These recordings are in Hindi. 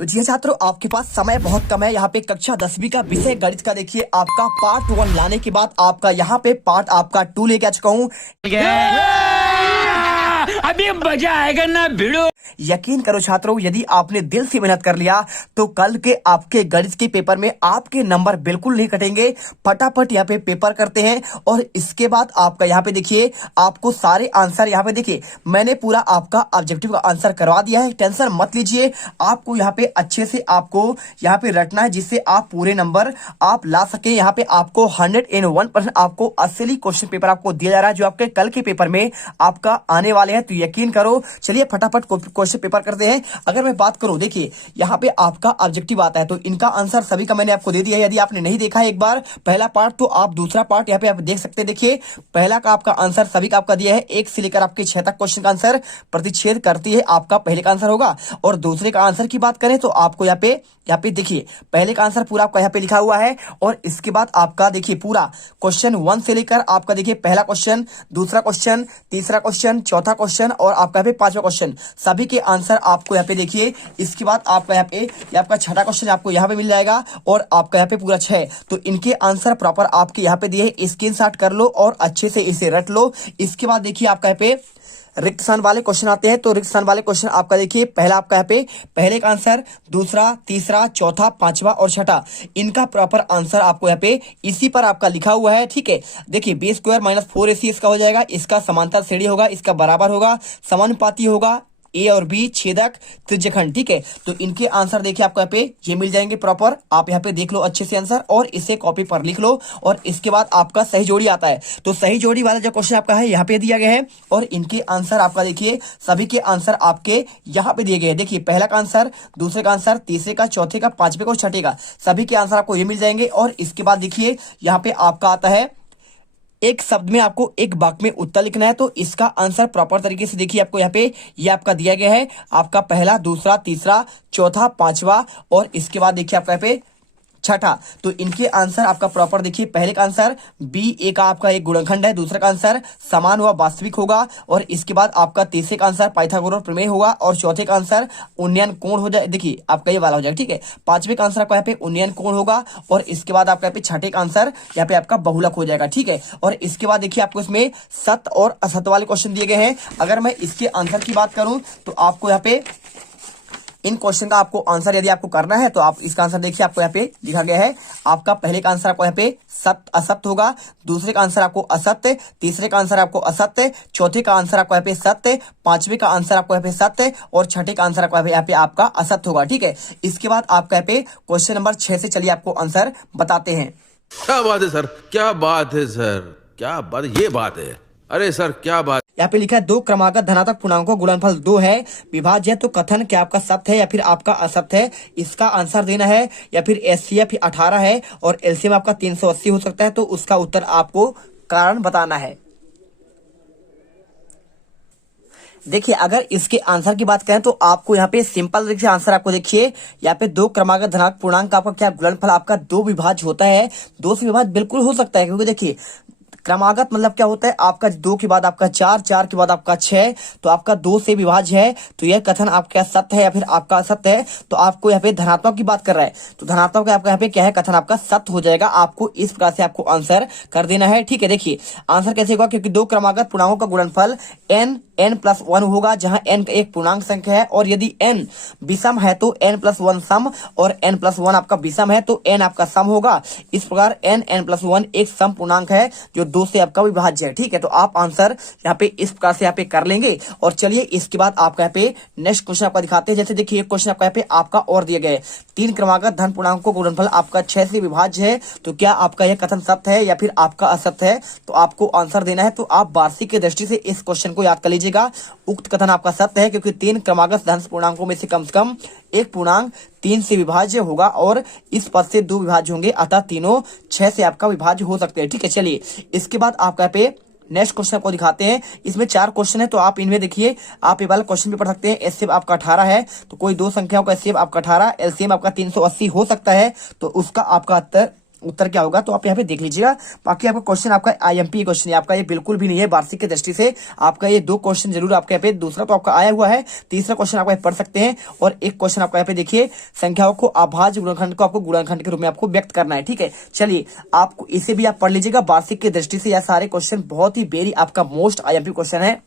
तो जी छात्रों, आपके पास समय बहुत कम है। यहाँ पे कक्षा 10वीं का विषय गणित का देखिए आपका पार्ट 1 लाने के बाद आपका यहाँ पे पार्ट आपका 2 लेके आ चुका हूँ। अभी मजा आएगा ना भिड़ो। यकीन करो छात्रों, यदि आपने दिल से मेहनत कर लिया तो कल के आपके गणित के पेपर में आपके नंबर बिल्कुल नहीं कटेंगे। फटाफट यहाँ पे पेपर करते हैं और इसके बाद आपका यहाँ पे देखिए आपको सारे आंसर यहाँ पे देखिए मैंने पूरा आपका ऑब्जेक्टिव का आंसर करवा दिया है। टेंशन मत लीजिए, आपको यहाँ पे अच्छे से आपको यहाँ पे रटना है जिससे आप पूरे नंबर आप ला सके। यहाँ पे आपको 101% आपको असली क्वेश्चन पेपर आपको दिया जा रहा है जो आपके कल के पेपर में आपका आने वाले हैं। तो यकीन करो, चलिए फटाफट क्वेश्चन पेपर करते हैं। अगर मैं बात करूं, देखिए यहाँ पे आपका ऑब्जेक्टिव आता है तो इनका आंसर सभी का मैंने आपको दे दिया है। यदि आपने नहीं देखा है एक बार पहला पार्ट तो आप दूसरा पार्ट यहाँ पे आप देख सकते हैं। देखिए पहला का आपका आंसर सभी का आपका दिया है, 1 से लेकर आपके 6 तक क्वेश्चन का आंसर प्रतिच्छेद करती है आपका पहले का आंसर होगा। और दूसरे का आंसर की बात करें तो आपको यहाँ पे देखिए पहले का आंसर पूरा आपका यहाँ पे लिखा हुआ है और इसके बाद आपका देखिए पूरा क्वेश्चन 1 से लेकर आपका देखिए पहला क्वेश्चन, दूसरा क्वेश्चन, तीसरा क्वेश्चन, चौथा क्वेश्चन और आपका यहाँ पे 5वां क्वेश्चन, सभी के आंसर आपको यहाँ पे देखिए। इसके बाद आपका यहाँ पे आपका 6ठा क्वेश्चन आपको यहाँ पे मिल जाएगा और आपका यहाँ पे पूरा 6। तो इनके आंसर प्रॉपर आपके यहाँ पे दिए, स्क्रीनशॉट कर लो और अच्छे से इसे रट लो। इसके बाद देखिए आपका यहाँ पे रिक्त स्थान वाले क्वेश्चन आते हैं। तो रिक्त स्थान वाले क्वेश्चन आपका देखिए पहला आपका यहाँ पे पहले का आंसर, दूसरा, तीसरा, चौथा, 5वां और 6ठा, इनका प्रॉपर आंसर आपको यहाँ पे इसी पर आपका लिखा हुआ है। ठीक है, देखिए b² - 4ac इसका हो जाएगा, इसका समांतर श्रेणी होगा, इसका बराबर होगा, समानुपाती होगा, ए और बी छेदक त्रिज्यखंड। ठीक है, तो इनके आंसर देखिए आपको यहाँ पे ये मिल जाएंगे प्रॉपर। आप यहाँ पे देख लो अच्छे से आंसर और इसे कॉपी पर लिख लो। और इसके बाद आपका सही जोड़ी आता है तो सही जोड़ी वाला जो क्वेश्चन आपका है यहाँ पे दिया गया है और इनके आंसर आपका देखिए सभी के आंसर आपके यहाँ पे दिए गए हैं। देखिए पहला का आंसर, दूसरे का आंसर, तीसरे का, चौथे का, 5वें का और 6ठे का, सभी के आंसर आपको ये मिल जाएंगे। और इसके बाद देखिए यहाँ पे आपका आता है एक शब्द में आपको एक वाक्य में उत्तर लिखना है। तो इसका आंसर प्रॉपर तरीके से देखिए आपको यहाँ पे ये आपका दिया गया है, आपका पहला, दूसरा, तीसरा, चौथा, 5वां और इसके बाद देखिए आपका यहाँ पे 6ठा। तो इनके आंसर आपका प्रॉपर देखिए, पहले का आंसर b(a) का आपका एक गुणनखंड है, दूसरा का आंसर समान व वास्तविक होगा और इसके बाद आपका तीसरे का आंसर पाइथागोरस प्रमेय होगा और चौथे का आंसर उन्नयन कोण हो जाए, देखिए आपका ये वाला हो जाएगा। ठीक है, 5वें का आंसर आपका यहाँ पे उन्नयन कोण होगा और इसके बाद आपका यहाँ पे 6ठे का आंसर यहाँ पे आपका बहुलक हो जाएगा। ठीक है, और इसके बाद देखिए आपको इसमें सत्य और असत्य वाले क्वेश्चन दिए गए हैं। अगर मैं इसके आंसर की बात करूं तो आपको यहाँ पे इन क्वेश्चन का आपको आंसर यदि आपको करना है तो आप इसका आंसर देखिए आपको यहाँ पे लिखा गया है। आपका पहले का आंसर आपको यहाँ पे सत्य असत्य होगा, दूसरे का आंसर आपको असत्य, तीसरे का आंसर आपको असत्य, चौथे का आंसर आपको यहाँ पे सत्य, 5वें का आंसर आपको यहाँ पे सत्य और 6ठे का आंसर आपको यहाँ पे आपका असत्य होगा। ठीक है, इसके बाद आपका यहाँ पे क्वेश्चन नंबर 6 से चलिए आपको आंसर बताते हैं। क्या बात है सर, क्या बात है सर, क्या बात, ये बात है, अरे सर क्या बात। यहाँ पे लिखा है 2 क्रमागत धनात्मक पूर्णांकों गुणनफल 2 है, विभाज्य है। तो कथन क्या आपका सत्य है या फिर आपका असत्य है, इसका आंसर देना है। या फिर एचसीएफ 18 है और एलसीएम आपका 380 हो सकता है, तो उसका उत्तर आपको कारण बताना है। देखिए अगर इसके आंसर की बात करें तो आपको यहाँ पे सिंपल तरीके से आंसर आपको देखिए यहाँ पे 2 क्रमागत धनात्मक पूर्णांक आपका क्या गुणनफल आपका 2 विभाज्य होता है। 2 से विभाज्य बिल्कुल हो सकता है, क्योंकि देखिए क्रमागत मतलब क्या होता है, आपका 2 के बाद आपका 4, 4 के बाद आपका 6, तो आपका 2 से विभाज्य है। तो यह कथन आपका सत्य है या फिर आपका असत्य है। तो आपको यहाँ पे धनात्मक की बात कर रहा है तो धनात्मक आपका यहाँ पे क्या है, कथन आपका सत्य हो जाएगा। आपको इस प्रकार से आपको आंसर कर देना है। ठीक है, देखिए आंसर कैसे होगा, क्योंकि 2 क्रमागत पूर्णांकों का गुणनफल n+1 होगा, जहां n एक पूर्णांक संख्या है और यदि n विषम है तो n+1 सम और n+1 आपका विषम है तो n आपका सम होगा। इस प्रकार n+1 एक सम पूर्णांक है जो 2 से आपका विभाज्य है। ठीक है, तो आप आंसर यहाँ पे इस प्रकार से यहाँ पे कर लेंगे। और चलिए इसके बाद आपका यहाँ पे नेक्स्ट क्वेश्चन आपका दिखाते हैं। जैसे देखिए एक क्वेश्चन आपका यहाँ पे आपका और दिया गया है, 3 क्रमागत धन पूर्णांकों का गुणनफल आपका 6 से विभाज्य है। तो क्या आपका यह कथन सत्य है या फिर आपका असत्य है, तो आपको आंसर देना है। तो आप वार्षिक की दृष्टि से इस क्वेश्चन को याद कर लीजिएगा। उक्त कथन आपका सत्य है, क्योंकि 3 क्रमागत धन पूर्णांकों में से कम एक पूर्णांक 3 से विभाज्य होगा और इस पद से 2 विभाज्य होंगे, अतः तीनों 6 से आपका विभाज्य हो सकते हैं। ठीक है, चलिए इसके बाद आपका यहाँ पे नेक्स्ट क्वेश्चन आपको दिखाते हैं। इसमें 4 क्वेश्चन है, तो आप इनमें देखिए आप ये वाला क्वेश्चन भी पढ़ सकते हैं। एचसीएफ आपका 18 है, तो कोई 2 संख्याओं का एचसीएफ आपका 18, एलसीएम आपका 380 हो सकता है, तो उसका आपका उत्तर उत्तर क्या होगा तो आप यहाँ पे देख लीजिएगा। बाकी आपका क्वेश्चन आपका आईएमपी क्वेश्चन है, आपका ये बिल्कुल भी नहीं है वार्षिक की दृष्टि से। आपका ये 2 क्वेश्चन जरूर आपके यहाँ पे, दूसरा तो आपका आया हुआ है, तीसरा क्वेश्चन आपका पढ़ सकते हैं, और एक क्वेश्चन आपका यहाँ पे देखिए संख्याओं को अभाज्य गुणनखंड को आपको गुणनखंड के रूप में आपको व्यक्त करना है। ठीक है, चलिए आपको इसे भी आप पढ़ लीजिएगा वार्षिक की दृष्टि से। यह सारे क्वेश्चन बहुत ही वेरी आपका मोस्ट आईएमपी क्वेश्चन है।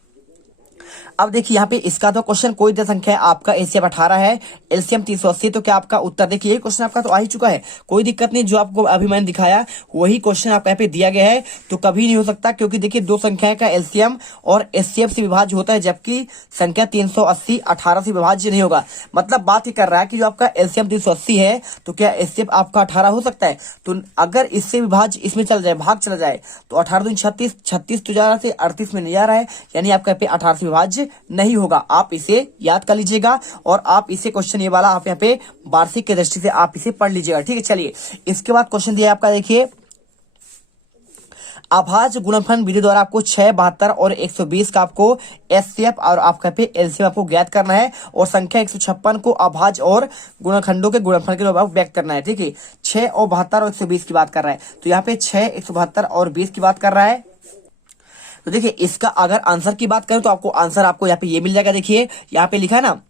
अब देखिए यहाँ पे इसका तो क्वेश्चन कोई दे संख्या है, आपका एलसीएम 18 है, एलसीएम 380, तो क्या आपका उत्तर देखिए ये क्वेश्चन आपका तो आ ही चुका है, कोई दिक्कत नहीं। जो आपको अभी मैंने दिखाया वही क्वेश्चन आपका यहाँ पे दिया गया है, तो कभी नहीं हो सकता, क्योंकि देखिए 2 संख्याएं का एलसीएम और एचसीएफ से विभाज्य होता है, जबकि संख्या 380 18 से विभाज्य नहीं होगा। मतलब बात ये कर रहा है कि जो आपका एलसीएम 380 है तो क्या एचसीएफ आपका 18 हो सकता है। तो अगर इससे विभाज्य इसमें चल जाए, भाग चला जाए, तो 18 दूनी 36, 36 तो जा रहा है 38 में नहीं जा रहा है, यानी आपका यहाँ पे 18 से विभाज्य नहीं होगा। आप इसे याद कर लीजिएगा, और आप इसे क्वेश्चन ये वाला आप यहाँ पे वार्षिक की दृष्टि से आप इसे पढ़ लीजिएगा। ठीक है, चलिए इसके बाद क्वेश्चन दिया है आपका, देखिए अभाज्य गुणनफल विधि द्वारा आपको 6, 72 और 120 का आपको एचसीएफ और आपका पे एलसीएम आपको ज्ञात करना है, और संख्या 156 को अभाज्य और गुणनखंडों के गुणनफल के रूप में व्यक्त करना है। ठीक है, 6 और 72 और 120 की बात कर रहा है, तो यहाँ पे 6, 172 और 20 की बात कर रहा है। तो देखिए इसका अगर आंसर की बात करें तो आपको आंसर आपको यहाँ पे ये मिल जाएगा। देखिए यहाँ पे लिखा है ना,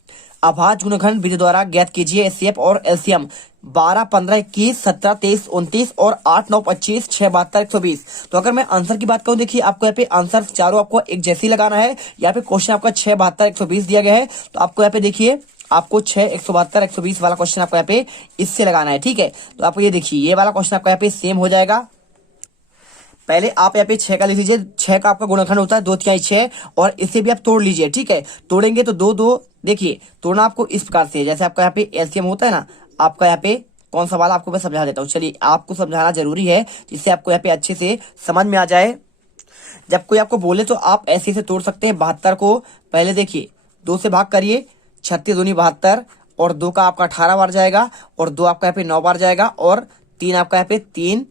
अभाज्य गुणनखंड विधि द्वारा ज्ञात कीजिए एचसीएफ और एलसीएम 12, 15, 21, 17, 23, 29 और 8, 9, 25, 6, 72, 120। तो अगर मैं आंसर की बात करूं, देखिए आपको यहाँ पे आंसर चारों आपको एक जैसे ही लगाना है। यहाँ पे क्वेश्चन आपका 6, 72, 120 दिया गया है, तो आपको यहाँ पे देखिए आपको 6, 172, 120 वाला क्वेश्चन आपको यहाँ पे इससे लगाना है। ठीक है, तो आपको ये देखिए ये वाला क्वेश्चन आपका यहाँ पे सेम हो जाएगा। पहले आप यहाँ पे 6 का लिख लीजिए, 6 का आपका गुणनखंड होता है 2 तिहाई 6, और इसे भी आप तोड़ लीजिए। ठीक है, तोड़ेंगे तो 2, 2, देखिए तोड़ना आपको इस प्रकार से, जैसे आपका यहाँ पे एलसीएम होता है ना, आपका यहाँ पे कौन सा वाला आपको मैं समझा देता हूँ। चलिए आपको समझाना जरूरी है जिससे आपको यहाँ पे अच्छे से समझ में आ जाए। जब कोई आपको बोले तो आप ऐसे से तोड़ सकते हैं। 72 को पहले देखिए 2 से भाग करिए, 36 दूनी 72, और 2 का आपका 18 बार जाएगा, और 2 आपका यहाँ पे 9 बार जाएगा, और 3 आपका यहाँ पे 3,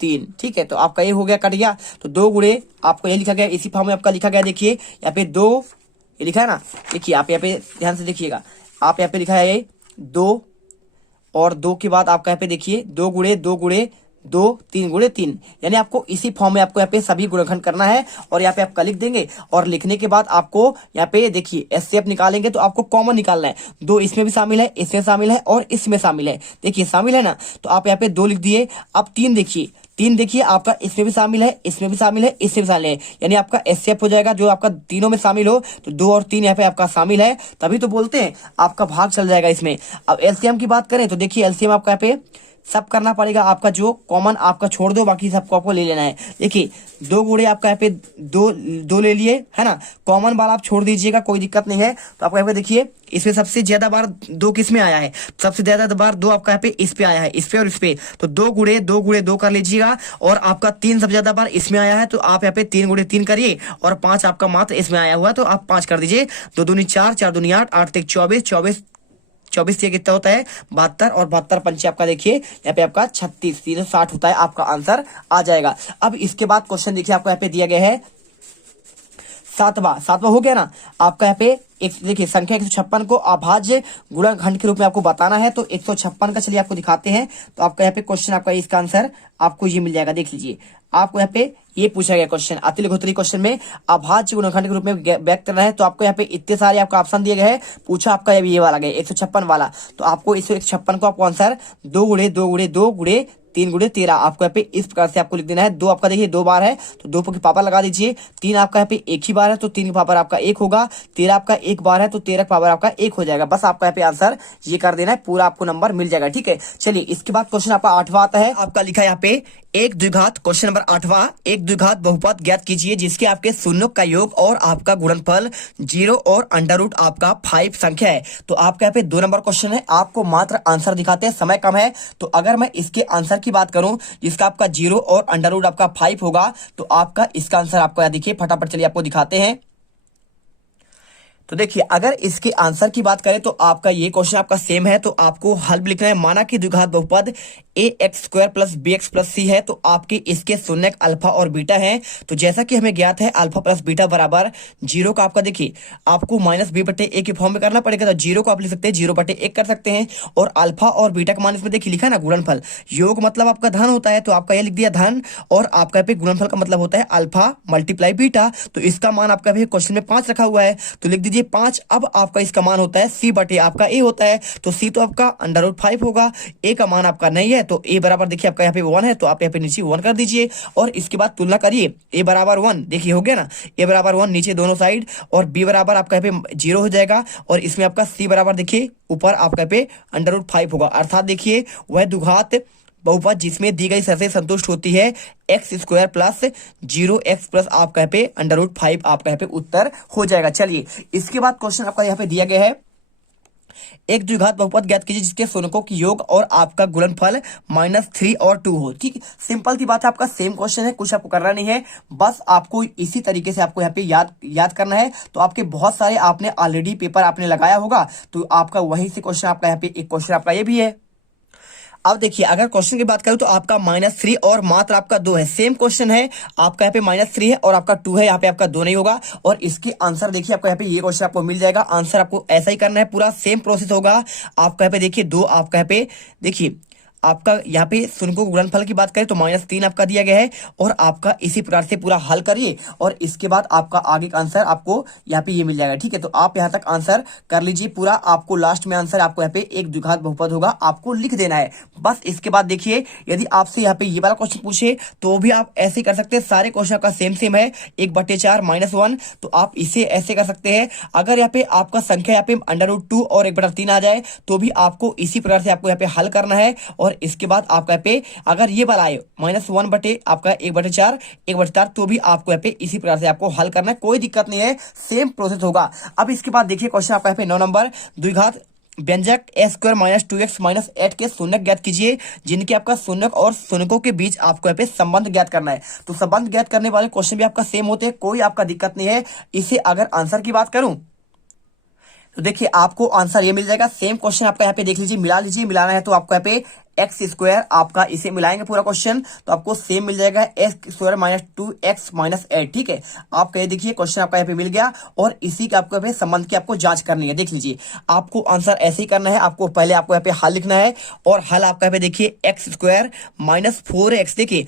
3। ठीक है, तो आपका ये हो गया, कट गया। तो 2 गुणे आपको ये लिखा गया, इसी फॉर्म में आपका लिखा गया। देखिए यहाँ पे 2 ये लिखा है ना, देखिए आप यहाँ पे ध्यान से देखिएगा, आप यहाँ पे लिखा है ये 2, और 2 के बाद आपका यहाँ पे देखिए 2 गुणे 2 गुणे 2, 3 गुणे 3, यानी आपको इसी फॉर्म में आपको यहाँ पे सभी गुणनखंड करना है, और यहाँ पे आपका लिख देंगे। और लिखने के बाद आपको यहाँ पे देखिए एचसीएफ निकालेंगे तो आपको कॉमन निकालना है। 2 इसमें भी शामिल है, इसमें शामिल है, और इसमें शामिल है, देखिए शामिल है ना, तो आप यहाँ पे 2 लिख दिए। अब 3 देखिए, 3 देखिए आपका इसमें भी शामिल है, इसमें भी शामिल है, इसमें भी शामिल है, यानी आपका एचसीएफ हो जाएगा जो आपका तीनों में शामिल हो। तो 2 और 3 यहाँ पे आपका शामिल है, तभी तो बोलते हैं आपका भाग चल जाएगा इसमें। अब एलसीएम की बात करें तो देखिए एलसीएम आपका यहाँ पे सब करना पड़ेगा, आपका जो कॉमन आपका छोड़ दो, बाकी सबको आपको ले लेना है। देखिए 2 गुणे आपका यहाँ पे 2 ले लिए है ना, कॉमन वाला आप छोड़ दीजिएगा, कोई दिक्कत नहीं है। तो आपका यहाँ पे देखिए इसमें सबसे ज्यादा बार 2 किस में आया है, सबसे ज्यादा बार 2 आपका यहाँ पे इस पे आया है, इस पे और इस पे, तो 2 गुणे 2 कर लीजिएगा। और आपका 3 सबसे ज्यादा बार इसमें आया है, तो आप यहाँ पे 3 गुणे 3 करिए, और 5 आपका मात्र इसमें आया हुआ, तो आप 5 कर दीजिए। 2 दूनी 4, 4 दूनी 8, 8 तक 24, 24 से कितना होता है 72, और 72 पंचे आपका देखिए यहाँ पे आपका 36, 360 होता है, आपका आंसर आ जाएगा। अब इसके बाद क्वेश्चन देखिए आपको यहाँ पे दिया गया है 7वां हो गया ना आपका यहाँ पे एक, देखिए संख्या 156 को अभाज्य गुणनखंड के रूप में आपको बताना है। तो 156 का चलिए आपको दिखाते हैं। तो आपका यहाँ पे क्वेश्चन आपका इसका आंसर आपको ये मिल जाएगा, देख लीजिए। आपको यहाँ पे ये पूछा गया क्वेश्चन, अतिलघोत्री क्वेश्चन में अभाज्य गुणनखंड के रूप में व्यक्त करना है। तो आपको यहाँ पे इतने सारे आपका ऑप्शन दिए गए हैं, पूछा आपका ये वाला गया 156 वाला। तो आपको 156 को आपको आंसर 2 गुणे 2 गुणे 2 गुणे 3 गुणे 13 आपको यहाँ पे इस प्रकार से आपको लिख देना है। 2 आपका देखिए 2 बार है, तो 2 की पावर लगा दीजिए। 3 आपका यहाँ पे 1 ही बार है, तो 3 की पावर आपका 1 होगा। 13 आपका 1 बार है, तो 13 की पावर आपका 1 हो जाएगा। बस आपका यहाँ पे आंसर ये कर देना है, पूरा आपको नंबर मिल जाएगा। ठीक है, चलिए इसके बाद क्वेश्चन आपका 8वां आता है। आपका लिखा है यहाँ पे एक द्विघात, क्वेश्चन नंबर 8वां, एक द्विघात बहुपद ज्ञात कीजिए जिसके आपके शून्यों का योग और आपका गुणनफल 0 और अंडर आपका 5 संख्या है। तो आपका यहाँ पे 2 नंबर क्वेश्चन है, आपको मात्र आंसर दिखाते हैं, समय कम है। तो अगर मैं इसके आंसर की बात करूं जिसका आपका 0 और अंडर आपका 5 होगा, तो आपका इसका आंसर आपको यहाँ देखिए फटाफट चलिए आपको दिखाते हैं। तो देखिए अगर इसके आंसर की बात करें तो आपका ये क्वेश्चन आपका सेम है, तो आपको हल लिखना है। माना कि द्विघात बहुपद A X square plus B X plus C है, तो आपके इसके शून्यक अल्फा और बीटा है। तो जैसा कि हमें ज्ञात है अल्फा प्लस बीटा बराबर जीरो का आपका देखिए आपको माइनस बी बटे ए के फॉर्म में करना पड़ेगा। तो जीरो को आप लिख सकते हैं जीरो बटे एक कर सकते हैं, और अल्फा और बीटा का मान इसमें देखिए लिखा है ना गुणनफल। योग मतलब आपका धन होता है, तो आपका ये लिख दिया धन, और आपका यहाँ पे गुणनफल का मतलब होता है अल्फा मल्टीप्लाई बीटा। तो इसका मान आपका भी क्वेश्चन में 5 रखा हुआ है, तो लिख दीजिए 5। अब आपका इसका मान होता है सी बटे आपका ए होता है, तो सी तो आपका √5 होगा, ए का मान आपका नहीं है, तो ए बराबर देखिए आपका यहाँ पे 1 है, तो आप यहाँ पे नीचे 1 कर दीजिए। और इसके बाद तुलना करिए, ए बराबर 1 देखिए हो गया ना, ए बराबर 1 नीचे दोनों साइड, और बी बराबर आपका यहाँ पे 0 हो जाएगा, और इसमें आपका सी बराबर देखिए ऊपर आपका पे √5 होगा। अर्थात देखिए वह द्विघात बहुपद जिसमें दी गई शर्तें संतुष्ट होती है x square plus 0x plus आपका यहाँ पे √5 आपका यहाँ पे उत्तर हो जाएगा। चलिए इसके बाद क्वेश्चन आपका यहाँ पे दिया गया है, एक द्विघात बहुपद ज्ञात कीजिए जिसके शून्यकों की योग और आपका गुणनफल -3 और 2 हो। ठीक, सिंपल सी बात है, आपका सेम क्वेश्चन है, कुछ आपको करना नहीं है, बस आपको इसी तरीके से आपको यहाँ पे याद करना है। तो आपके बहुत सारे आपने ऑलरेडी पेपर आपने लगाया होगा, तो आपका वहीं से क्वेश्चन आपका यहाँ पे एक क्वेश्चन आपका ये भी है। अब देखिए अगर क्वेश्चन की बात करूं तो आपका -3 और मात्र आपका 2 है, सेम क्वेश्चन है, आपका यहाँ पे -3 है और आपका 2 है, यहाँ पे आपका 2 नहीं होगा। और इसके आंसर देखिए आपको यहाँ पे ये क्वेश्चन आपको मिल जाएगा, आंसर आपको ऐसा ही करना है, पूरा सेम प्रोसेस होगा। आपका यहाँ पे देखिए 2 आपका यहाँ पे देखिए आपका यहाँ पे शून्यकों के गुणनफल की बात करें तो -3 आपका दिया गया है, और आपका इसी प्रकार से पूरा हल करिए, और इसके बाद आपका आगे का आंसर आपको यहाँ पे ये मिल जाएगा। ठीक है, तो आप यहाँ तक आंसर कर लीजिए पूरा, आपको लास्ट में आंसर आपको यहाँ पे एक द्विघात बहुपद होगा आपको लिख देना है बस। इसके बाद देखिए यदि आपसे यहाँ पे ये वाला क्वेश्चन पूछे तो भी आप ऐसे कर सकते हैं, सारे क्वेश्चन का सेम है, 1/4 -1, तो आप इसे ऐसे कर सकते हैं। अगर यहाँ पे आपका संख्या यहाँ पे √2 और 1/3 आ जाए तो भी आपको इसी प्रकार से आपको यहाँ पे हल करना है। और इसके बाद आपका यहाँ पे अगर ये वाला आए -1 बटे आपका 1/4 1/4, तो भी आपको यहाँ पे इसी प्रकार से आपको हल करना है, कोई दिक्कत नहीं है, सेम प्रोसेस होगा। अब इसके बाद देखिए क्वेश्चन आपका यहाँ पे 9 नंबर, द्विघात व्यंजक a² - 2x - 8 के शून्यक ज्ञात कीजिए जिनके आपका शून्यक और शून्यकों के बीच आपको यहाँ पे संबंध ज्ञात करना है। तो संबंध ज्ञात करने वाले क्वेश्चन भी आपका सेम होते हैं, कोई आपका दिक्कत नहीं है। इसे अगर आंसर की बात करूं तो देखिए आपको आंसर ये मिल जाएगा, सेम क्वेश्चन आपका यहाँ पे देख लीजिए, मिला लीजिए, मिलाना है तो आपको यहाँ पे x² आपका इसे मिलाएंगे पूरा क्वेश्चन, तो आपको सेम मिल जाएगा x² - 2x - 8। ठीक है, आप कहे देखिए क्वेश्चन आपका यहाँ पे मिल गया, और इसी के आपको यहाँ पे संबंध की आपको जांच करनी है। देख लीजिए आपको आंसर ऐसे ही करना है, आपको पहले आपको यहाँ पे हल लिखना है, और हल आपका यहाँ पे देखिए x² - 4x, देखिए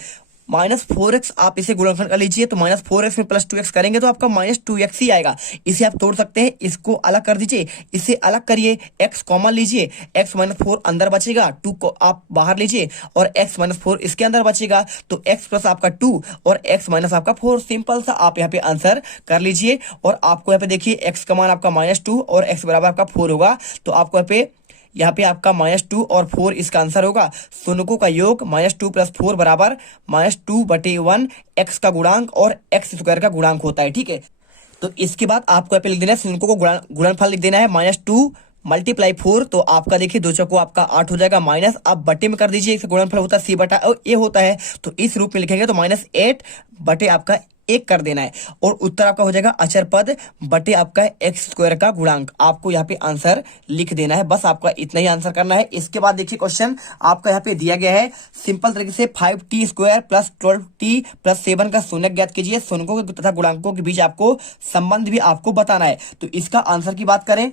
-4x आप इसे गुणनफल कर लीजिए, तो -4x में +2x करेंगे तो आपका -2x ही आएगा। इसे आप तोड़ सकते हैं, इसको अलग कर दीजिए, इसे अलग करिए, x कॉमन लीजिए, x - 4 अंदर बचेगा, 2 को आप बाहर लीजिए, और x - 4 इसके अंदर बचेगा, तो x प्लस आपका 2 और x - आपका 4, सिंपल सा आप यहाँ पे आंसर कर लीजिए। और आपको यहाँ पे देखिए x का मान आपका -2 और x बराबर आपका 4 होगा, तो आपको यहाँ पे आपका -2 और 4 इसका आंसर होगा। शून्यकों का योग -2 + 4 बराबर -2/1 x का गुणांक और x² का गुणांक होता है। ठीक है, तो इसके बाद आपको यहाँ पे लिख देना है शून्यकों को गुणनफल लिख देना है, -2 × 4, तो आपका देखिए 2 चौको आपका 8 हो जाएगा, माइनस आप बटे में कर दीजिए, इसका गुणनफल होता है c/a होता है, तो इस रूप में लिखेंगे तो -8 बटे आपका 1 कर देना है, और उत्तर आपका हो जाएगा अचर पद बटे आपका x² का गुणांक। आपको यहाँ पे आंसर लिख देना है, बस आपका इतना ही आंसर करना है। इसके बाद देखिए क्वेश्चन आपका यहाँ पे दिया गया है, सिंपल तरीके से 5t² + 12t + 7 का शून्यक ज्ञात कीजिए, शून्यकों तथा गुणांकों के बीच आपको संबंध भी आपको बताना है। तो इसका आंसर की बात करें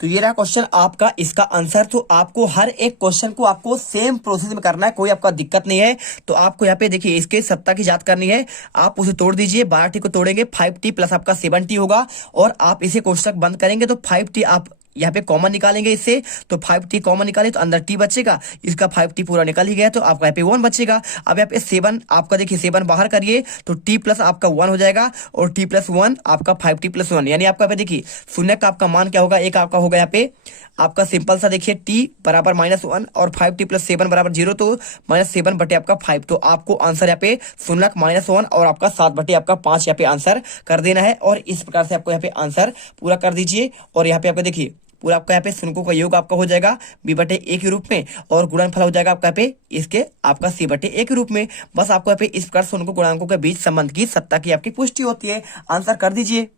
तो ये रहा क्वेश्चन आपका, इसका आंसर। तो आपको हर एक क्वेश्चन को आपको सेम प्रोसेस में करना है, कोई आपका दिक्कत नहीं है। तो आपको यहाँ पे देखिए इसके सत्ता की जांच करनी है, आप उसे तोड़ दीजिए, 12t को तोड़ेंगे 5t + आपका 7t होगा, और आप इसे कोष्टक बंद करेंगे तो 5t आप यहाँ पे कॉमन निकालेंगे इससे, तो 5t कॉमन निकाले तो अंदर t बचेगा, इसका 5t पूरा निकल ही गया, तो आपका यहाँ पे 1 बचेगा। अब यहाँ पे 7 आपका देखिए 7 बाहर करिए तो t प्लस आपका 1 हो जाएगा, और t + 1 आपका 5t + 1, यानी आपका यहाँ पे देखिए शून्य का आपका मान क्या होगा, एक आपका होगा यहाँ पे आपका सिंपल सा देखिए t बराबर -1 और 5t + 7 बराबर 0, तो -7 बटे आपका 5, तो आपको आंसर यहाँ पे शून्यक -1 और आपका 7 बटे आपका 5 यहाँ पे आंसर कर देना है। और इस प्रकार से आपको यहाँ पे आंसर पूरा कर दीजिए, और यहाँ पे आपका देखिए पूरा आपका यहाँ पे शून्यकों का योग आपका हो जाएगा b/a के रूप में, और गुणनफल हो जाएगा आपका यहाँ पे इसके आपका c/a के रूप में। बस आपको यहाँ पे इस प्रकार शून्यकों गुणांकों के बीच संबंध की सत्ता की आपकी पुष्टि होती है। आंसर कर दीजिए।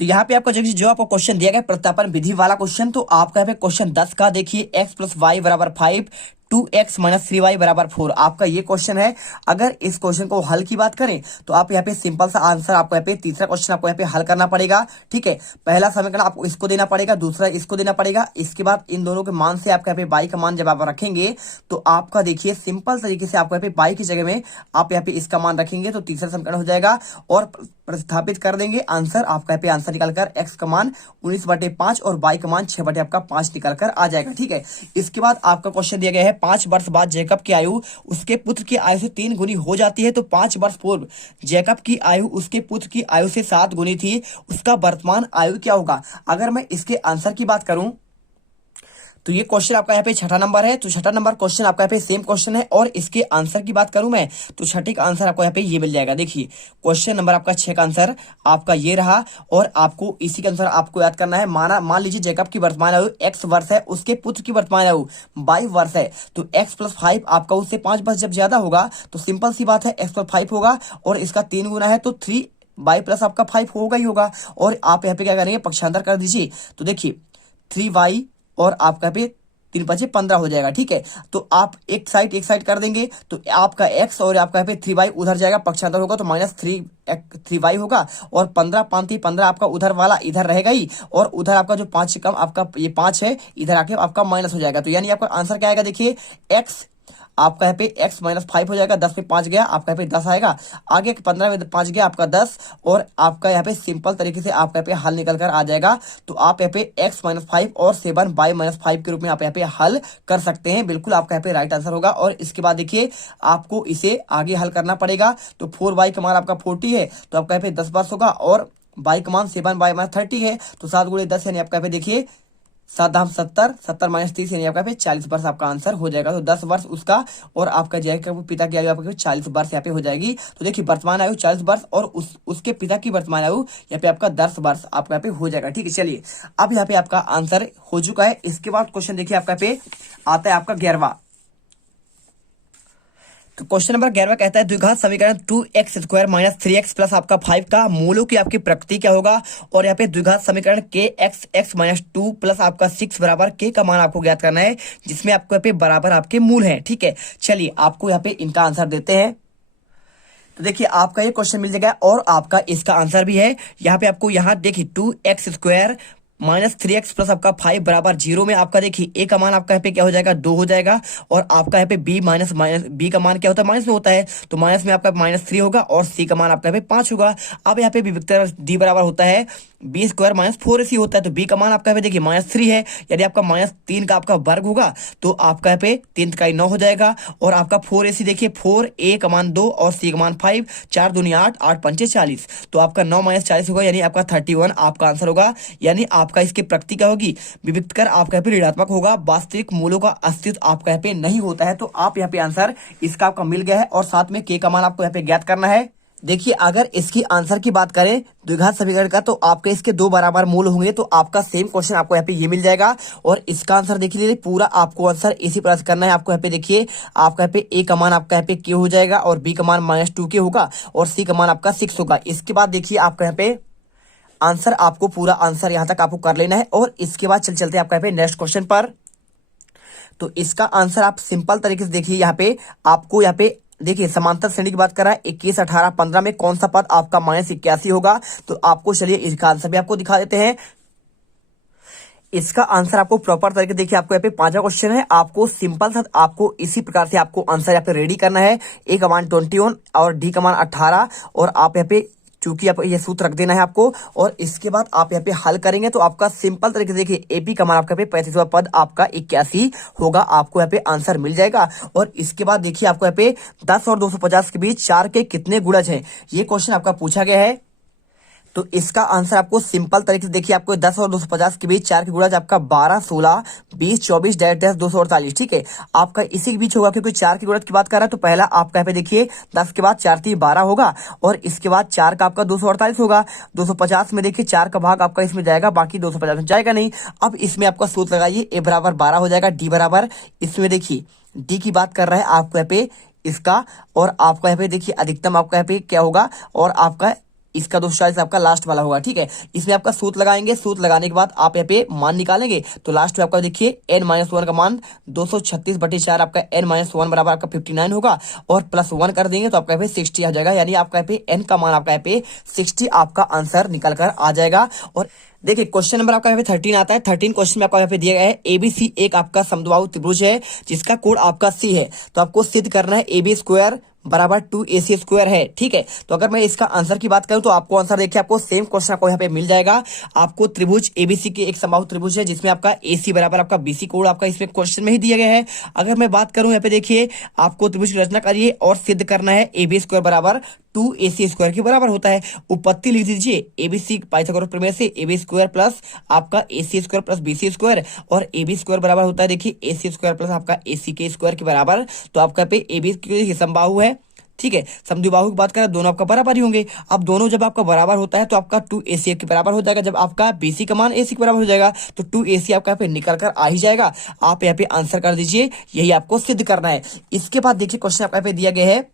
तो यहाँ पे आपका जो आपको क्वेश्चन दिया गया प्रत्यापन विधि वाला क्वेश्चन, तो आपका यहाँ पे क्वेश्चन 10 का देखिए x प्लस वाई बराबर 5 2x माइनस 3y बराबर 4 आपका ये क्वेश्चन है। अगर इस क्वेश्चन को हल की बात करें तो आप यहाँ पे सिंपल सा आंसर आपको यहाँ पे तीसरा क्वेश्चन आपको यहाँ पे हल करना पड़ेगा। ठीक है, पहला समीकरण आपको इसको देना पड़ेगा, दूसरा इसको देना पड़ेगा। इसके बाद इन दोनों के मान से आपका यहाँ पे y का मान जब आप रखेंगे तो आपका देखिए सिंपल तरीके से आपको यहाँ पे y की जगह में आप यहाँ पे इसका मान रखेंगे तो तीसरा समीकरण हो जाएगा और प्रतिस्थापित कर देंगे आंसर। आपका यहाँ पे आंसर निकलकर x का मान 19/5 और y का मान 6/5 निकल कर आ जाएगा। ठीक है, इसके बाद आपका क्वेश्चन दिया गया है 5 वर्ष बाद जैकब की आयु उसके पुत्र की आयु से 3 गुनी हो जाती है। तो 5 वर्ष पूर्व जैकब की आयु उसके पुत्र की आयु से 7 गुनी थी, उसका वर्तमान आयु क्या होगा? अगर मैं इसके आंसर की बात करूं तो ये क्वेश्चन आपका यहाँ पे छठा नंबर है। तो छठा नंबर क्वेश्चन आपका यहाँ पे सेम क्वेश्चन है और इसके आंसर की बात करूं मैं तो छठे का आंसर आपको यहाँ पे ये मिल जाएगा। देखिए क्वेश्चन नंबर आपका 6 का आंसर आपका ये रहा और आपको इसी के आंसर आपको याद करना है। मान लीजिए जैकब की वर्तमान आयु x वर्ष है, उसके पुत्र की वर्तमान आयु y वर्ष है, तो x प्लस 5 आपका उससे 5 वर्ष जब ज्यादा होगा तो सिंपल सी बात है x प्लस 5 होगा और इसका 3 गुना है तो 3y प्लस आपका 5 होगा ही होगा। और आप यहाँ पे क्या करेंगे, पक्षांतर कर दीजिए तो देखिए 3y और आपका यहाँ पे 3×5 = 15 हो जाएगा। ठीक है, तो आप एक साइड कर देंगे तो आपका x और आपका यहाँ पे 3y उधर जाएगा, पक्षांतर होगा तो -3y होगा और 15 5 3 15 आपका उधर वाला इधर रहेगा ही और उधर आपका जो 5 से कम आपका ये 5 है इधर आके आपका माइनस हो जाएगा। तो यानी आपका आंसर क्या आएगा, देखिए x आपका यहाँ पे x -5 हो जाएगा, 10 में 5 गया आपका यहाँ पे 10 आएगा, आगे 15 में 5 गया आपका 10 और आपका यहाँ पे सिंपल तरीके से आपका यहाँ पे हल निकल कर आ जाएगा। तो आप यहाँ पे x -5 और 7y-5 के रूप में आप यहाँ पे हल कर सकते हैं। बिल्कुल आपका यहाँ पे राइट आंसर होगा। और इसके बाद देखिए आपको इसे आगे हल करना पड़ेगा। तो 4y का मान आपका 40 है तो आपका यहाँ पे 10 वर्ष होगा और y का मान 7y-30 है तो 7 × 10 यानी आपका यहाँ पे देखिए 7 दाम 70 70 - 30 यानी आपका 40 वर्ष आपका आंसर हो जाएगा। तो 10 वर्ष उसका और आपका जैकब पिता की आयु आपका 40 वर्ष यहाँ पे हो जाएगी। तो देखिए वर्तमान आयु 40 वर्ष और उसके पिता की वर्तमान आयु यहाँ पे आपका 10 वर्ष आपका यहाँ पे हो जाएगा। ठीक है, चलिए अब यहाँ पे आपका आंसर हो चुका है। इसके बाद क्वेश्चन देखिए आपका पे आता है आपका 11वां। तो क्वेश्चन नंबर 11 कहता है द्विघात समीकरण 2x² - 3x प्लस आपका 5 का मूलों की आपकी प्रकृति क्या होगा? और यहाँ पे द्विघात समीकरण kx - 2 प्लस आपका 6 बराबर k का मान आपको ज्ञात करना है जिसमें आपको यहाँ पे बराबर आपके मूल हैं। ठीक है, चलिए आपको यहाँ पे इनका आंसर देते हैं। तो देखिए आपका ये क्वेश्चन मिल जाएगा और आपका इसका आंसर भी है। यहाँ पे आपको यहाँ देखिए 2x² - 3x प्लस आपका 5 बराबर 0 में आपका देखिए a का मान आपका यहाँ पे क्या हो जाएगा 2 हो जाएगा और आपका यहाँ पे b का मान क्या होता है माइनस में होता है तो माइनस में आपका -3 होगा और c का मान आपका यहाँ पे 5 होगा। अब यहाँ पे विभक्तर d बराबर होता है b² - 4ac होता है तो b का मान आपका यहाँ पे देखिए -3 है यानी आपका -3 का आपका वर्ग होगा तो आपका यहाँ पे 3 का 9 हो जाएगा और आपका 4ac देखिए 4a का मान 2 और c का मान 5 4 दूनी 8 8 पंचे 40 तो आपका 9 - 40 होगा यानी आपका 31 आपका आंसर होगा। यानी आपका इसकी प्रकृति क्या होगी, विविक्त कर आपका यहाँ पे ऋणात्मक होगा, वास्तविक मूलों का अस्तित्व आपका यहाँ पे नहीं होता है। तो आप यहाँ पे आंसर इसका आपका मिल गया है और साथ में k का मान आपको यहाँ पे ज्ञात करना है। देखिए अगर इसकी आंसर की बात करें द्विघात समीकरण का तो आपके इसके 2 बराबर मूल होंगे तो आपका सेम क्वेश्चन आपको यहाँ पे ये मिल जाएगा। और इसका आंसर देखिए पूरा आपको आंसर इसी प्रकार करना है। आपको यहाँ पे देखिए आपका यहाँ पे a का मान आपका यहाँ पे k हो जाएगा और b का मान -2k होगा और c का मान आपका 6 होगा। इसके बाद देखिए आपका यहाँ पे आंसर आपको पूरा आंसर यहाँ तक आपको कर लेना है और इसके बाद चलते हैं आपका यहाँ पे नेक्स्ट क्वेश्चन पर। तो इसका आंसर आप सिंपल तरीके से देखिए यहाँ पे आपको यहाँ पे देखिए समांतर श्रेणी की बात कर रहा है 21 18 15 में कौन सा पद आपका -81 होगा। तो आपको चलिए इसका आंसर भी आपको दिखा देते हैं। इसका आंसर आपको प्रॉपर तरीके देखिए आपको यहाँ पे 5वां क्वेश्चन है। आपको सिंपल सा आपको इसी प्रकार से आपको आंसर यहाँ पे रेडी करना है। ए का मान 21 और डी का मान 18 और आप यहाँ पे चूंकि आप ये सूत्र रख देना है आपको और इसके बाद आप यहाँ पे हल करेंगे तो आपका सिंपल तरीके से देखिए एपी का मान आपका 35वां पद आपका 81 होगा। आपको यहाँ पे आंसर मिल जाएगा। और इसके बाद देखिए आपको यहाँ पे 10 और 250 के बीच 4 के कितने गुणज हैं, ये क्वेश्चन आपका पूछा गया है। तो इसका आंसर आपको सिंपल तरीके से देखिए आपको 10 और 250 के बीच 4 के गुणज आपका 12 16 20 24 -10 248। ठीक है, आपका इसी के बीच होगा क्योंकि 4 के गुणज की बात कर रहा है। तो पहला आपका यहाँ पे देखिए 10 के बाद 4 3 12 होगा और इसके बाद 4 का आपका 248 होगा। 250 में देखिए 4 का भाग आपका इसमें जाएगा, बाकी 250 में जाएगा नहीं। अब इसमें आपका सूत्र लगाइए, a बराबर 12 हो जाएगा, d बराबर इसमें देखिए d की बात कर रहा है आपको यहाँ पे इसका और आपका यहाँ पे देखिए अधिकतम आपका यहाँ पे क्या होगा और आपका इसका 240 आपका लास्ट वाला होगा, ठीक है। इसमें आपका सूत्र लगाएंगे, सूत्र लगाने के बाद आप यहाँ पे मान निकालेंगे तो लास्ट में आपका देखिए n-1 का मान 236/4 आपका n-1 बराबर आपका 59 होगा और +1 कर देंगे तो आपका यहाँ पे 60 आ जाएगा, यानी आपका यहाँ पे n का मान आपका यहाँ पे 60 आपका आंसर निकल कर आ जाएगा। और देखिए क्वेश्चन नंबर आपका यहाँ पे 13 आता है। 13 क्वेश्चन में आपका यहाँ पे दिया गया है ABC एक आपका समद्विबाहु त्रिभुज है जिसका कोण आपका C है, तो आपको सिद्ध करना है AB² बराबर 2AC² है, ठीक है। तो अगर मैं इसका आंसर की बात करूं तो आपको आंसर देखिए आपको सेम क्वेश्चन आपको यहाँ पे मिल जाएगा। आपको त्रिभुज ABC के एक समबाहु त्रिभुज है जिसमें आपका AC बराबर आपका BC कोण आपका इसमें क्वेश्चन में ही दिया गया है। अगर मैं बात करूं यहाँ पे देखिए आपको त्रिभुज की रचना करिए और सिद्ध करना है AB² बराबर 2AC² के बराबर होता है। उत्पत्ति लिख दीजिए ABC पाइथागोरस प्रमेय से AB² प्लस आपका AC² प्लस BC² और AB² बराबर होता है देखिए AC² प्लस आपका AC² के बराबर। तो आपका पे AB समबाहु है, ठीक है। समद्विबाहु की बात करें दोनों आपका बराबर ही होंगे। अब दोनों जब आपका बराबर होता है तो आपका 2AC के बराबर हो जाएगा। जब आपका BC का मान AC के बराबर हो जाएगा तो 2AC आपका यहाँ पे निकल कर आ ही जाएगा। आप यहाँ पे आंसर कर दीजिए, यही आपको सिद्ध करना है। इसके बाद देखिए क्वेश्चन आपका यहाँ पे दिया गया है,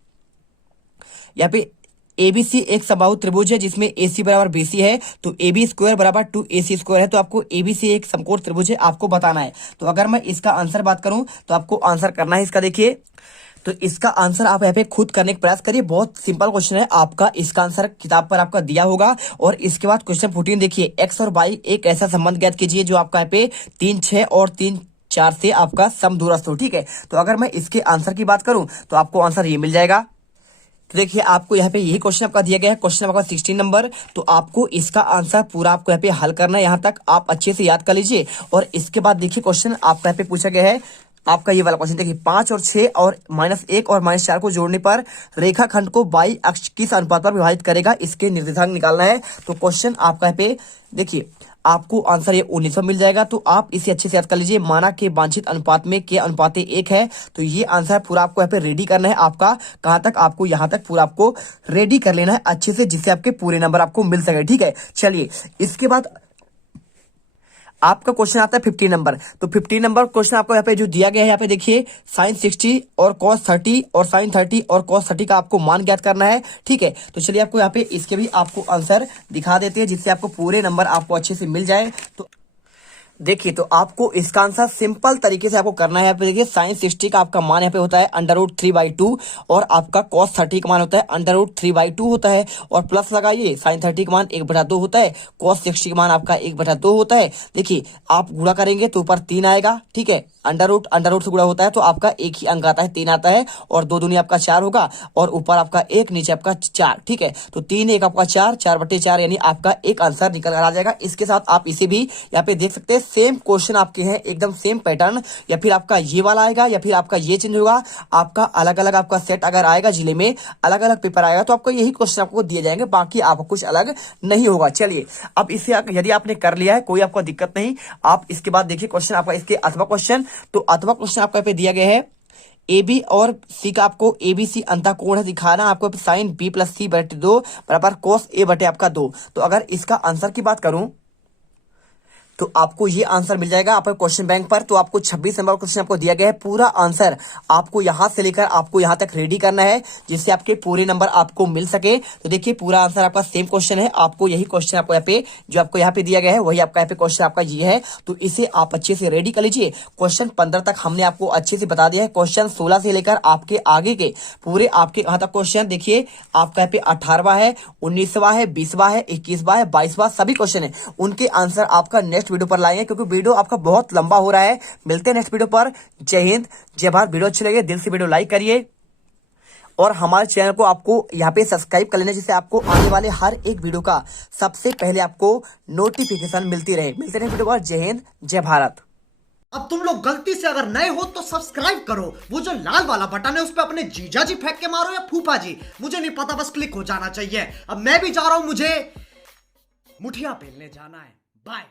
यहाँ पे ABC एक समबाहु त्रिभुज है जिसमें AC बराबर BC है, तो AB² बराबर 2AC² है। तो आपको ABC एक समकोण त्रिभुज है, आपको बताना है। तो अगर मैं इसका आंसर बात करूं तो आपको आंसर करना है इसका, देखिए तो इसका आंसर आप यहाँ पे खुद करने का प्रयास करिए। बहुत सिंपल क्वेश्चन है आपका, इसका आंसर किताब पर आपका दिया होगा। और इसके बाद क्वेश्चन 14 देखिए, x और y एक ऐसा संबंध ज्ञात कीजिए जो आपका यहाँ पे 3, 6 और 3, 4 से आपका समदूरस्थ हो, ठीक है। तो अगर मैं इसके आंसर की बात करूं तो आपको आंसर ये मिल जाएगा। तो देखिए आपको यहाँ पे यही क्वेश्चन आपका दिया गया है, क्वेश्चन आपका 16 नंबर। तो आपको इसका आंसर पूरा आपको यहाँ पे हल करना है, यहाँ तक आप अच्छे से याद कर लीजिए। और इसके बाद देखिए क्वेश्चन आपका यहाँ पे पूछा गया है आपका ये वाला क्वेश्चन, देखिए 5 और 6 और -1 और -4 को जोड़ने पर रेखाखंड को बाई अक्ष किस अनुपात पर विभाजित करेगा, इसके निर्देशांक निकालना है। तो क्वेश्चन आपका यहाँ पे देखिए आपको आंसर ये 1900 मिल जाएगा। तो आप इसे अच्छे से याद कर लीजिए, माना के वांछित अनुपात में के अनुपात 1 है। तो ये आंसर पूरा आपको यहाँ पे रेडी करना है। आपका कहाँ तक, आपको यहाँ तक पूरा आपको रेडी कर लेना है अच्छे से, जिससे आपके पूरे नंबर आपको मिल सके, ठीक है। चलिए इसके बाद आपका क्वेश्चन आता है 15 नंबर। तो 15 नंबर क्वेश्चन आपको यहाँ पे जो दिया गया है, यहाँ पे देखिए sin 60 और cos 30 और sin 30 और cos 30 का आपको मान ज्ञात करना है, ठीक है। तो चलिए आपको यहाँ पे इसके भी आपको आंसर दिखा देते हैं जिससे आपको पूरे नंबर आपको अच्छे से मिल जाए। तो देखिए तो आपको इसका आंसर सिंपल तरीके से आपको करना है। यहाँ पे देखिए sin 60 का आपका मान यहाँ पे होता है √3/2 और आपका cos 30 का मान होता है √3/2 होता है। और प्लस लगाइए, sin 30 का मान 1/2 होता है, cos 60 का मान आपका 1/2 होता है। देखिए आप गुणा करेंगे तो ऊपर 3 आएगा, ठीक है। अंडर रूट से गुणा होता है तो आपका एक ही अंक आता है, 3 आता है। और 2 दूनी आपका 4 होगा और ऊपर आपका 1 नीचे आपका 4, ठीक है। तो 3 1 आपका 4, 4/4 यानी आपका एक आंसर निकल कर आ जाएगा। इसके साथ आप इसे भी यहाँ पे देख सकते हैं, सेम क्वेश्चन आपके हैं, एकदम सेम पैटर्न, या फिर आपका ये वाला आएगा या फिर आपका ये चेंज होगा। आपका अलग अलग आपका सेट अगर आएगा, जिले में अलग अलग पेपर आएगा तो आपको यही क्वेश्चन आपको दिए जाएंगे, बाकी आपको कुछ अलग नहीं होगा। चलिए अब इसे यदि आपने कर लिया है कोई आपको दिक्कत नहीं। आप इसके बाद देखिए क्वेश्चन आपका इसके अथवा क्वेश्चन। तो अथवा क्वेश्चन आपका पे दिया गया है AB और C का आपको ABC अंतःकोण है दिखाना, आपको sin B + C/2 बराबर cos A बटे आपका 2। तो अगर इसका आंसर की बात करूं तो आपको ये आंसर मिल जाएगा आपके क्वेश्चन बैंक पर। तो आपको 26 नंबर क्वेश्चन आपको दिया गया है, पूरा आंसर आपको यहां से लेकर आपको यहां तक रेडी करना है जिससे आपके पूरे नंबर आपको मिल सके। तो देखिए पूरा आंसर आपका सेम क्वेश्चन है, आपको यही क्वेश्चन आपको यहाँ पे जो आपको यहाँ पे दिया गया है वही आपका यहाँ पे क्वेश्चन आपका ये है। तो इसे आप अच्छे से रेडी कर लीजिए। क्वेश्चन 15 तक हमने आपको अच्छे से बता दिया है, क्वेश्चन 16 से लेकर आपके आगे के पूरे आपके यहाँ तक क्वेश्चन देखिए आपका यहाँ पे 18वां है, 19वां है, 20वां है, 21वां है, 22वां सभी क्वेश्चन है, उनके आंसर आपका नेक्स्ट वीडियो पर लाएंगे क्योंकि वीडियो आपका बहुत लंबा हो रहा है। मिलते हैं नेक्स्ट वीडियो पर। जय हिंद, जय भारत। वीडियो अच्छी लगे दिल से वीडियो लाइक करिए और हमारे चैनल को आपको यहाँ पे सब्सक्राइब कर लेना जिससे आपको आने वाले हर एक वीडियो का सबसे पहले आपको नोटिफिकेशन मिलती रहे। मिलते हैं वीडियो पर। जय हिंद, जय भारत। अब तुम लोग गलती से अगर नए हो तो सब्सक्राइब करो, वो जो लाल वाला बटन है उस पर अपने जीजा जी फेंक के मारो या फूफा जी, मुझे नहीं पता, बस क्लिक हो जाना चाहिए। अब मैं भी जा रहा हूं, मुझे मुठिया पेलने जाना है। बाय।